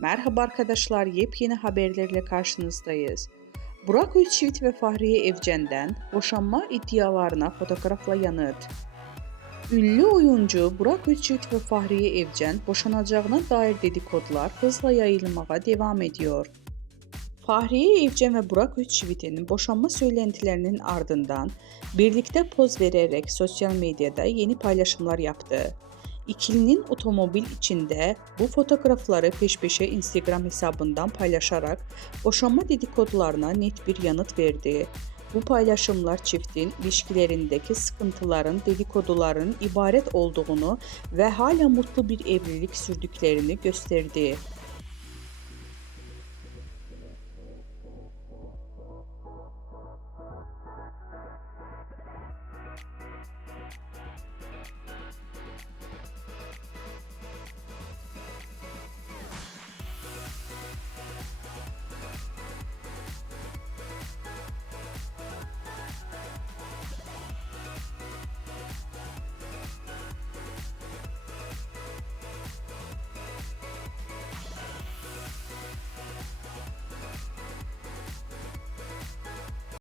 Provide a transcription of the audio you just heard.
Merhaba arkadaşlar, yepyeni haberlerle karşınızdayız. Burak Özçivit ve Fahriye Evcen'den boşanma iddialarına fotoğrafla yanıt. Ünlü oyuncu Burak Özçivit ve Fahriye Evcen boşanacağına dair dedikodular hızla yayılmaya devam ediyor. Fahriye Evcen ve Burak Özçivit'in boşanma söylentilerinin ardından birlikte poz vererek sosyal medyada yeni paylaşımlar yaptı. İkilinin otomobil içinde bu fotoğrafları peş peşe Instagram hesabından paylaşarak boşanma dedikodularına net bir yanıt verdi. Bu paylaşımlar çiftin ilişkilerindeki sıkıntıların, dedikoduların ibaret olduğunu ve hala mutlu bir evlilik sürdüklerini gösterdi.